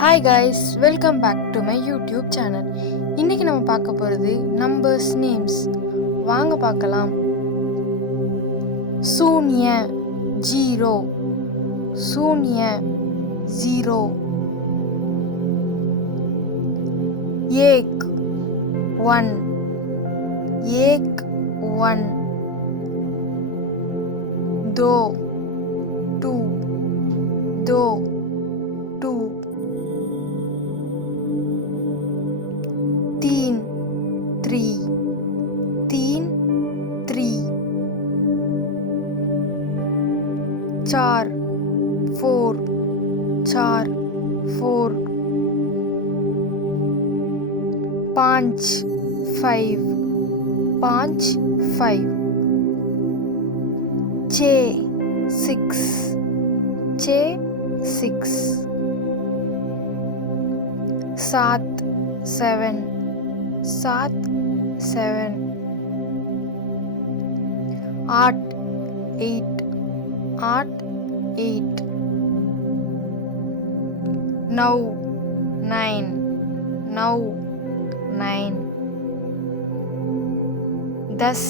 Hi guys, welcome back to my YouTube channel. இன்னைக்கு நம்ம பார்க்க போகிறது numbers names. வாங்க பார்க்கலாம். शून्य 0 शून्य 0 एक 1 एक 1 दो 2 दो 2 तीन 3 तीन 3 चार 4 चार 4 पाँच 5 पाँच 5 छः 6 छः 6 सात 7 सात 7 आठ 8 आठ 8 नौ 9 नौ 9 10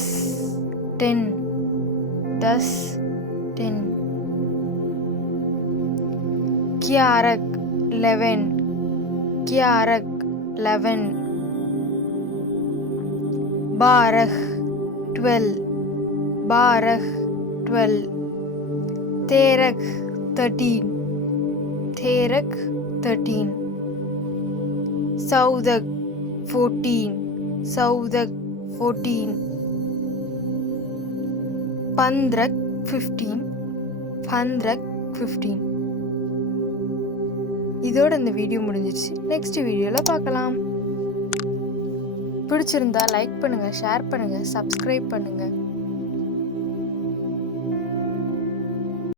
10 10 10 ग्यारह 11 ग्यारह 11 बारह 12 बारह 12 तेरह 13 तेरह 13 चौदह 14 चौदह 14 पंद्रह 15 पंद्रह 15 இதோட இந்த வீடியோ முடிஞ்சிருச்சு. நெக்ஸ்ட் வீடியோவில் பார்க்கலாம். பிடிச்சிருந்தா லைக் பண்ணுங்கள், ஷேர் பண்ணுங்கள், சப்ஸ்கிரைப் பண்ணுங்கள்.